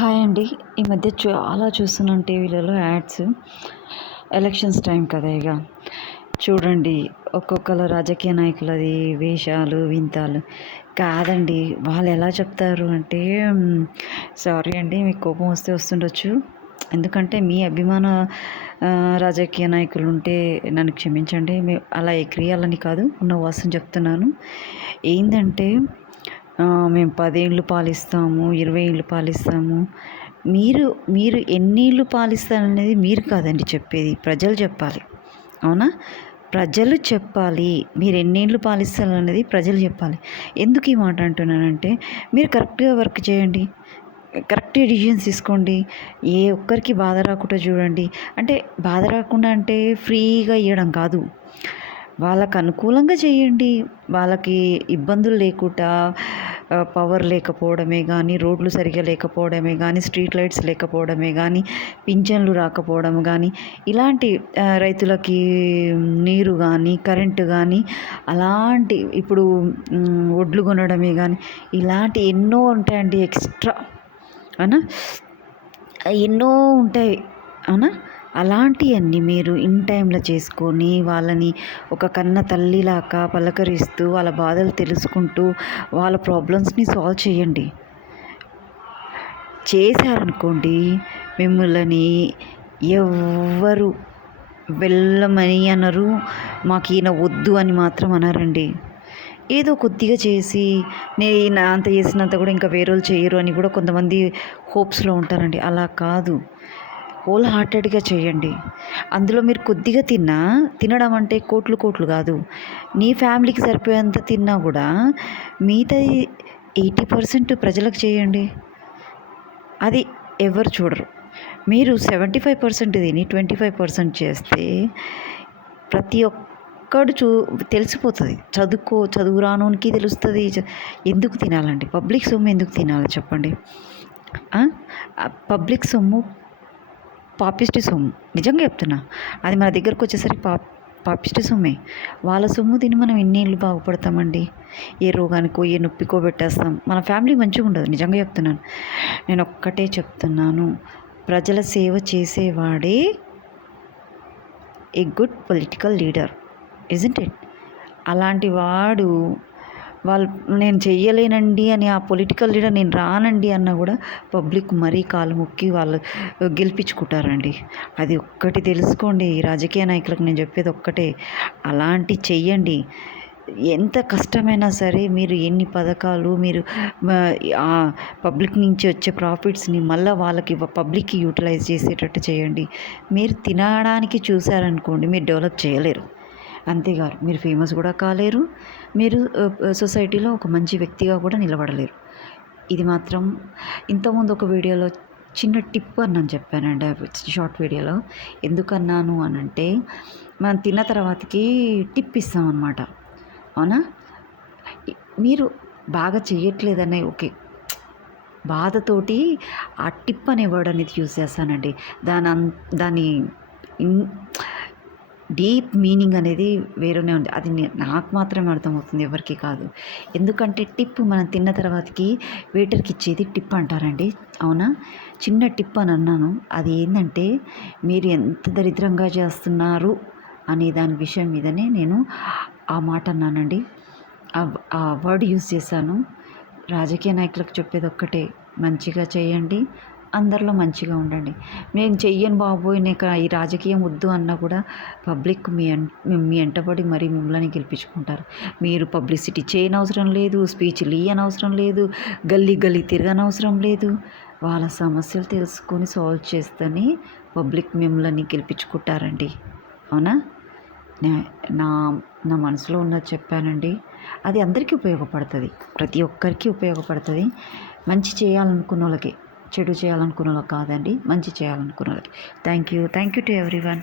Hi అండి. ఈ మధ్య చాలా చూస్తున్నాను టీవీలలో యాడ్స్. ఎలక్షన్స్ టైం కదా ఇక. చూడండి ఒక్కొక్కళ్ళ రాజకీయ నాయకులది వేషాలు, వింతాలు. కాదండి వాళ్ళు ఎలా చెప్తారు అంటే సారీ అండి మీకు కోపం వస్తే వస్తుండొచ్చు. ఎందుకంటే మీ అభిమాన రాజకీయ నాయకులు ఉంటే నన్ను క్షమించండి. అలా ఎక్కిరియాలని కాదు, ఉన్న వాస్తవం చెప్తున్నాను. ఏందంటే మేము 10 ఏళ్ళు పాలిస్తాము, 20 ఏళ్ళు పాలిస్తాము. మీరు మీరు ఎన్నేళ్ళు పాలిస్తారనేది మీరు కాదండి చెప్పేది, ప్రజలు చెప్పాలి. అవునా? ప్రజలు చెప్పాలి. మీరు ఎన్నేళ్ళు పాలిస్తారనేది ప్రజలు చెప్పాలి. ఎందుకు ఈ మాట అంటున్నానంటే, మీరు కరెక్ట్గా వర్క్ చేయండి, కరెక్ట్ డిసిషన్స్ తీసుకోండి. ఏ ఒక్కరికి బాధ రాకుండా చూడండి. అంటే బాధ రాకుండా అంటే ఫ్రీగా ఇవ్వడం కాదు, వాళ్ళకు అనుకూలంగా చేయండి. వాళ్ళకి ఇబ్బందులు లేకుండా పవర్ లేకపోవడమే కానీ, రోడ్లు సరిగ్గా లేకపోవడమే కానీ, స్ట్రీట్ లైట్స్ లేకపోవడమే కానీ, పింఛన్లు రాకపోవడం కానీ, ఇలాంటి రైతులకి నీరు కానీ, కరెంటు కానీ, అలాంటి ఇప్పుడు వడ్లు కొనడమే కానీ, ఇలాంటి ఎన్నో ఉంటాయండి ఎక్స్ట్రా. అవునా? ఎన్నో ఉంటాయి. అవునా? అలాంటివన్నీ మీరు ఇన్ టైంలో చేసుకొని వాళ్ళని ఒక కన్న తల్లిలాగా పలకరిస్తూ వాళ్ళ బాధలు తెలుసుకుంటూ వాళ్ళ ప్రాబ్లమ్స్ని సాల్వ్ చేయండి. చేశారనుకోండి, మిమ్మల్ని ఎవ్వరు వెళ్ళమని అనరు, మాకు ఈయన వద్దు అని మాత్రం అనరండి. ఏదో కొద్దిగా చేసి నేను అంత చేసినంత కూడా ఇంకా వేరే వాళ్ళు చేయరు అని కూడా కొంతమంది హోప్స్లో ఉంటారండి. అలా కాదు, హోల్ హార్టెడ్గా చేయండి. అందులో మీరు కొద్దిగా తినడం అంటే కోట్లు కోట్లు కాదు, నీ ఫ్యామిలీకి సరిపోయేంత తిన్నా కూడా మిగతా 80% ప్రజలకు చేయండి. అది ఎవరు చూడరు. మీరు 75% తిని 25% చేస్తే ప్రతి ఒక్కడు తెలిసిపోతుంది. చదువు రానోనికి తెలుస్తుంది ఎందుకు తినాలండి, పబ్లిక్ సొమ్ము ఎందుకు తినాలి చెప్పండి. పబ్లిక్ సొమ్ము పాపిష్టి సొమ్ము, నిజంగా చెప్తున్నా. అది మన దగ్గరకు వచ్చేసరికి పాపిష్టి సొమ్మే. వాళ్ళ సొమ్ము తిని మనం ఎన్నేళ్ళు బాగుపడతామండి. ఏ రోగానికో ఏ నొప్పికో పెట్టేస్తాం, మన ఫ్యామిలీ మంచిగా ఉండదు. నిజంగా చెప్తున్నాను. నేను ఒక్కటే చెప్తున్నాను, ప్రజల సేవ చేసేవాడే a good political leader, isn't it? అలాంటి వాడు నేను చెయ్యలేనండి అని ఆ పొలిటికల్ లీడర్ నేను రానండి అన్నా కూడా పబ్లిక్ మరీ కాలు మొక్కి వాళ్ళు గెలిపించుకుంటారండి. అది ఒక్కటి తెలుసుకోండి. రాజకీయ నాయకులకు నేను చెప్పేది ఒక్కటే, అలాంటి చెయ్యండి. ఎంత కష్టమైనా సరే మీరు ఎన్ని పథకాలు మీరు పబ్లిక్ నుంచి వచ్చే ప్రాఫిట్స్ని మళ్ళీ వాళ్ళకి పబ్లిక్కి యూటిలైజ్ చేసేటట్టు చేయండి. మీరు తినడానికి చూసారనుకోండి, మీరు డెవలప్ చేయలేరు. అంతేగాదు, మీరు ఫేమస్ కూడా కాలేరు, మీరు సొసైటీలో ఒక మంచి వ్యక్తిగా కూడా నిలబడలేరు. ఇది మాత్రం ఇంతకుముందు ఒక వీడియోలో చిన్న టిప్ అని నేను చెప్పానండి, షార్ట్ వీడియోలో. ఎందుకన్నాను అనంటే, మనం తిన్న తర్వాతకి టిప్ ఇస్తామన్నమాట. అవునా? మీరు బాగా చెయ్యట్లేదనే ఓకే బాధతోటి ఆ టిప్ అనే వర్డ్ అనేది యూజ్ చేస్తానండి. దాని డీప్ మీనింగ్ అనేది వేరేనే ఉంది. అది నాకు మాత్రమే అర్థమవుతుంది, ఎవరికి కాదు. ఎందుకంటే టిప్ మనం తిన్న తర్వాతకి వెయిటర్కి ఇచ్చేది టిప్ అంటారండి. అవునా? చిన్న టిప్ అని అన్నాను. అది ఏంటంటే, మీరు ఎంత దరిద్రంగా చేస్తున్నారు అనే దాని విషయం మీదనే నేను ఆ మాట అన్నానండి. ఆ వర్డ్ యూజ్ చేశాను. రాజకీయ నాయకులకు చెప్పేది ఒక్కటే, మంచిగా చేయండి, అందరిలో మంచిగా ఉండండి. నేను చెయ్యను బాబోయ్, నీకు ఈ రాజకీయం వద్దు అన్నా కూడా పబ్లిక్ మీ ఎంటబడి మరీ మిమ్మల్ని గెలిపించుకుంటారు. మీరు పబ్లిసిటీ చేయనవసరం లేదు, స్పీచ్లు ఇవ్వనవసరం లేదు, గల్లీ గల్లీ తిరగనవసరం లేదు. వాళ్ళ సమస్యలు తెలుసుకొని సాల్వ్ చేస్తేనే పబ్లిక్ మిమ్మల్ని గెలిపించుకుంటారండి. అవునా? నా నా మనసులో ఉన్నది చెప్పానండి. అది అందరికీ ఉపయోగపడుతుంది, ప్రతి ఒక్కరికి ఉపయోగపడుతుంది. మంచి చేయాలనుకున్న వాళ్ళకి, చెడు చేయాలనుకున్న వాళ్ళకి కాదండి, మంచి చేయాలనుకున్న వాళ్ళకి. Thank you to everyone.